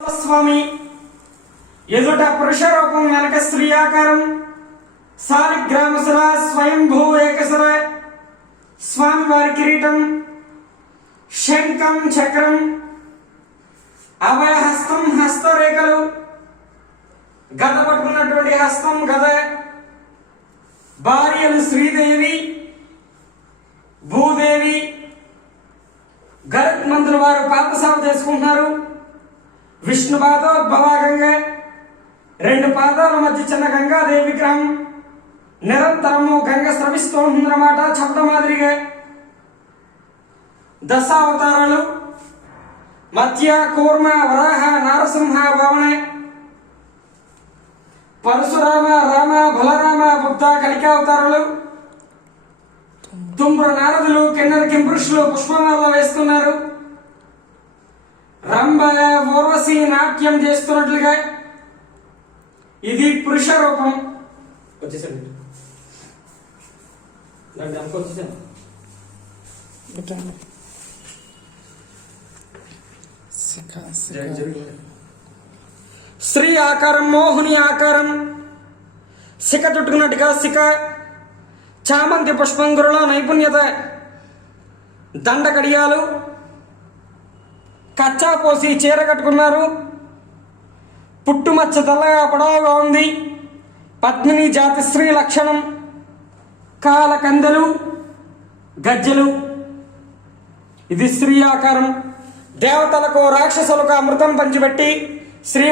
స్వామి ఎదుట పురుష రూపం వెనక స్త్రీ ఆకారం సాలిగ్రామసుర స్వయంభూ ఏకసుర స్వామి వారి కిరీటం శంఖం చక్రం అభయహస్తం హస్తరేఖలు గద పట్టుకున్నటువంటి హస్తం గద భార్యలు శ్రీదేవి భూదేవి గరుడ్ మంత్రుల వారు పాదసేవ చేసుకుంటున్నారు. విష్ణు పాదోద్భవాగంగా రెండు పాదాల మధ్య చిన్న గంగాదేవి విగ్రహం నిరంతరము గంగ స్రవిస్తూ ఉంటుందన్నమాట. చెప్పడం మాదిరిగా దశావతారాలు మత్య కూర్మ వరాహ నారసింహ భావన పరశురామ రామ బలరామ బుద్ధ కలికావతారాలు తుంబ్ర నారదులు కిన్నర కింపురుషులు పుష్పమాల వేస్తున్నారు. రంభ ఊర్వశి నాట్యం చేస్తున్నట్లుగా ఇది పురుష రూపం. వచ్చేసాను స్త్రీ ఆకారం మోహిని ఆకారం శిఖ చుట్టుకున్నట్టుగా శిఖ చామంతి పుష్పంగురులో నైపుణ్యత దండ కడియాలు కచ్చా పోసి చీర కట్టుకున్నారు. పుట్టుమచ్చ తెల్లగా పొడవుగా ఉంది. పద్మిని జాతి స్త్రీ లక్షణం కాల కందెలు గజ్జెలు ఇది స్త్రీ ఆకారం. దేవతలకు రాక్షసులకు అమృతం పంచిపెట్టి శ్రీ